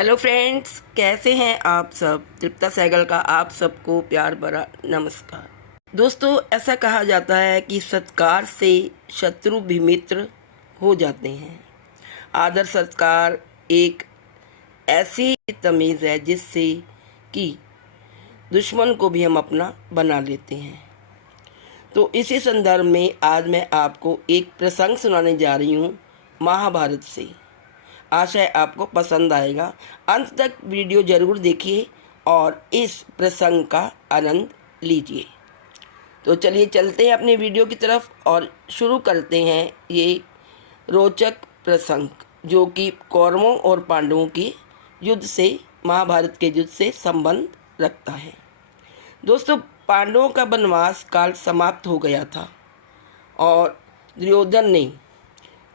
Hello friends, कैसे हैं आप सब। तृप्ता सहगल का आप सबको प्यार भरा नमस्कार। दोस्तों, ऐसा कहा जाता है कि सत्कार से शत्रु भी मित्र हो जाते हैं। आदर सत्कार एक ऐसी तमीज़ है जिससे कि दुश्मन को भी हम अपना बना लेते हैं। तो इसी संदर्भ में आज मैं आपको एक प्रसंग सुनाने जा रही हूँ महाभारत से। आशा है आपको पसंद आएगा। अंत तक वीडियो ज़रूर देखिए और इस प्रसंग का आनंद लीजिए। तो चलिए चलते हैं अपने वीडियो की तरफ और शुरू करते हैं ये रोचक प्रसंग, जो कि कौरवों और पांडवों के युद्ध से, महाभारत के युद्ध से संबंध रखता है। दोस्तों, पांडवों का वनवास काल समाप्त हो गया था और दुर्योधन ने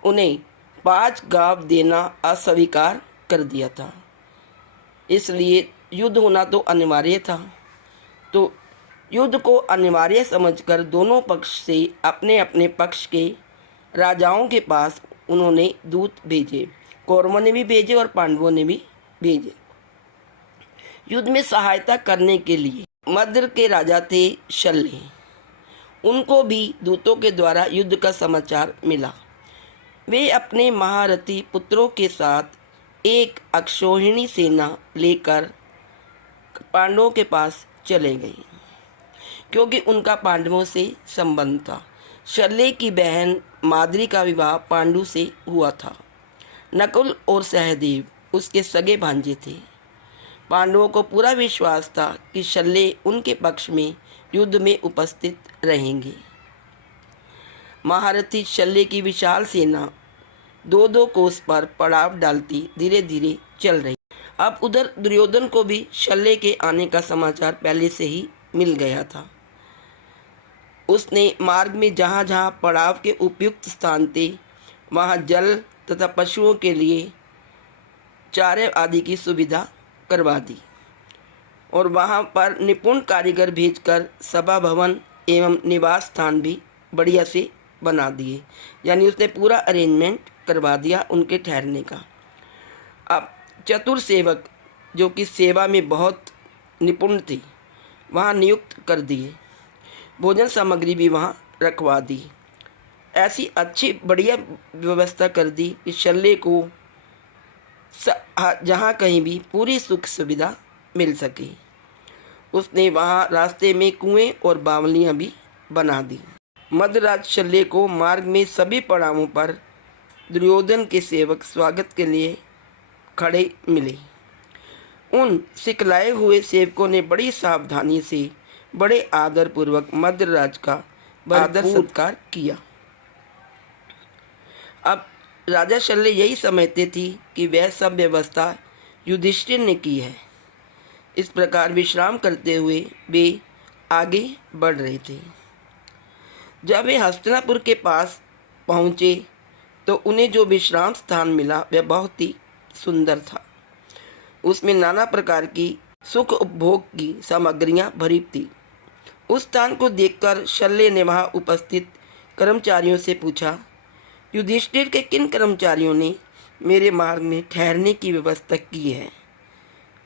उन्हें 5 गांव देना अस्वीकार कर दिया था। इसलिए युद्ध होना तो अनिवार्य था। तो युद्ध को अनिवार्य समझकर दोनों पक्ष से अपने अपने पक्ष के राजाओं के पास उन्होंने दूत भेजे। कौरवों ने भी भेजे और पांडवों ने भी भेजे युद्ध में सहायता करने के लिए। मद्र के राजा थे शल्य, उनको भी दूतों के द्वारा युद्ध का समाचार मिला। वे अपने महारथी पुत्रों के साथ एक अक्षौहिणी सेना लेकर पांडवों के पास चले गए, क्योंकि उनका पांडवों से संबंध था। शल्य की बहन माद्री का विवाह पांडु से हुआ था। नकुल और सहदेव उसके सगे भांजे थे। पांडवों को पूरा विश्वास था कि शल्य उनके पक्ष में युद्ध में उपस्थित रहेंगे। महारथी शल्य की विशाल सेना 2-2 कोस पर पड़ाव डालती धीरे धीरे चल रही। अब उधर दुर्योधन को भी शल्य के आने का समाचार पहले से ही मिल गया था। उसने मार्ग में जहाँ जहाँ पड़ाव के उपयुक्त स्थान थे वहाँ जल तथा पशुओं के लिए चारे आदि की सुविधा करवा दी और वहाँ पर निपुण कारीगर भेजकर सभा भवन एवं निवास स्थान भी बढ़िया से बना दिए। यानी उसने पूरा अरेंजमेंट करवा दिया उनके ठहरने का। अब चतुर सेवक, जो कि सेवा में बहुत निपुण थे, वहाँ नियुक्त कर दिए। भोजन सामग्री भी वहाँ रखवा दी। ऐसी अच्छी बढ़िया व्यवस्था कर दी कि शल्य को जहाँ कहीं भी पूरी सुख सुविधा मिल सके। उसने वहाँ रास्ते में कुएं और बावलियाँ भी बना दी। मध्यराज शल्य को मार्ग में सभी पड़ावों पर दुर्योधन के सेवक स्वागत के लिए खड़े मिले। उन सिखलाए हुए सेवकों ने बड़ी सावधानी से बड़े आदर पूर्वक मध्यराज का आदर सत्कार किया। अब राजा शल्य यही समझते थी कि वह सब व्यवस्था युधिष्ठिर ने की है। इस प्रकार विश्राम करते हुए वे आगे बढ़ रहे थे। जब वे हस्तिनापुर के पास पहुँचे तो उन्हें जो विश्राम स्थान मिला वह बहुत ही सुंदर था। उसमें नाना प्रकार की सुख उपभोग की सामग्रियां भरी थी। उस स्थान को देखकर शल्य ने वहां उपस्थित कर्मचारियों से पूछा, युधिष्ठिर के किन कर्मचारियों ने मेरे मार्ग में ठहरने की व्यवस्था की है?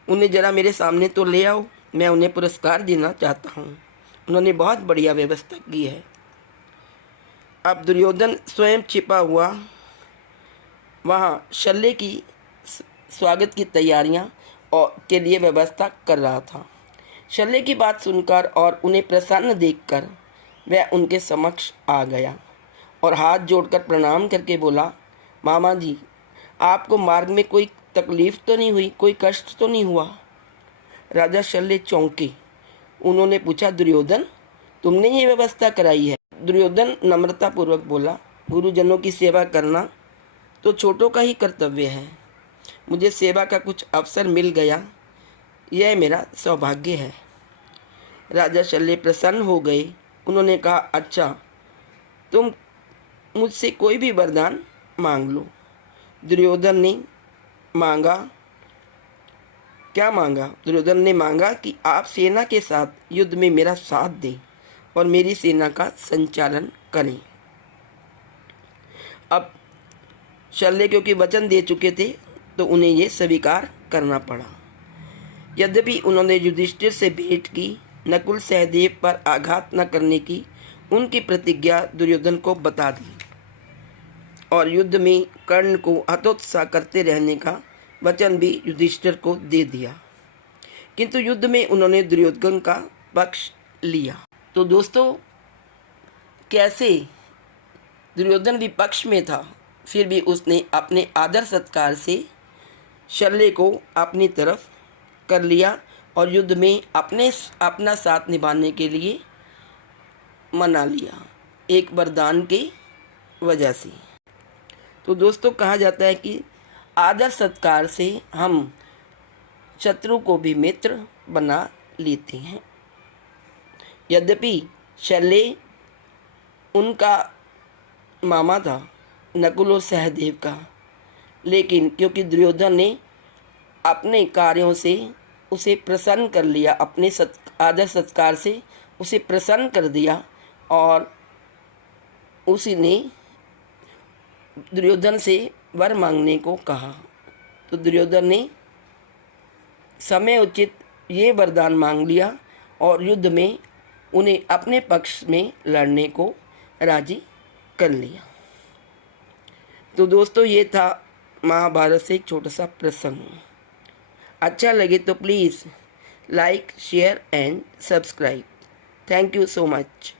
उन्हें जरा मेरे सामने तो ले आओ, मैं उन्हें पुरस्कार देना चाहता हूँ। उन्होंने बहुत बढ़िया व्यवस्था की है। अब दुर्योधन स्वयं छिपा हुआ वहाँ शल्य की स्वागत की तैयारियां और के लिए व्यवस्था कर रहा था। शल्य की बात सुनकर और उन्हें प्रसन्न देखकर वह उनके समक्ष आ गया और हाथ जोड़कर प्रणाम करके बोला, मामा जी, आपको मार्ग में कोई तकलीफ तो नहीं हुई, कोई कष्ट तो नहीं हुआ? राजा शल्य चौंके। उन्होंने पूछा, दुर्योधन, तुमने ये व्यवस्था कराई है? दुर्योधन नम्रतापूर्वक बोला, गुरुजनों की सेवा करना तो छोटों का ही कर्तव्य है। मुझे सेवा का कुछ अवसर मिल गया, यह मेरा सौभाग्य है। राजा शल्य प्रसन्न हो गए। उन्होंने कहा, अच्छा, तुम मुझसे कोई भी वरदान मांग लो। दुर्योधन ने मांगा, क्या मांगा? दुर्योधन ने मांगा कि आप सेना के साथ युद्ध में मेरा साथ दें और मेरी सेना का संचालन करें। अब शल्य क्योंकि वचन दे चुके थे तो उन्हें ये स्वीकार करना पड़ा। यद्यपि उन्होंने युधिष्ठिर से भेंट की, नकुल सहदेव पर आघात न करने की उनकी प्रतिज्ञा दुर्योधन को बता दी और युद्ध में कर्ण को हतोत्साह करते रहने का वचन भी युधिष्ठिर को दे दिया, किंतु युद्ध में उन्होंने दुर्योधन का पक्ष लिया। तो दोस्तों, कैसे दुर्योधन विपक्ष में था, फिर भी उसने अपने आदर सत्कार से शल्य को अपनी तरफ कर लिया और युद्ध में अपना साथ निभाने के लिए मना लिया, एक वरदान के वजह से। तो दोस्तों, कहा जाता है कि आदर सत्कार से हम शत्रु को भी मित्र बना लेते हैं। यद्यपि शल्य उनका मामा था, नकुल और सहदेव का, लेकिन क्योंकि दुर्योधन ने अपने कार्यों से उसे प्रसन्न कर लिया, अपने आदर सत्कार से उसे प्रसन्न कर दिया और उसी ने दुर्योधन से वर मांगने को कहा, तो दुर्योधन ने समय उचित ये वरदान मांग लिया और युद्ध में उन्हें अपने पक्ष में लड़ने को राजी कर लिया। तो दोस्तों, ये था महाभारत से एक छोटा सा प्रसंग। अच्छा लगे तो please like, share and subscribe. Thank you so much.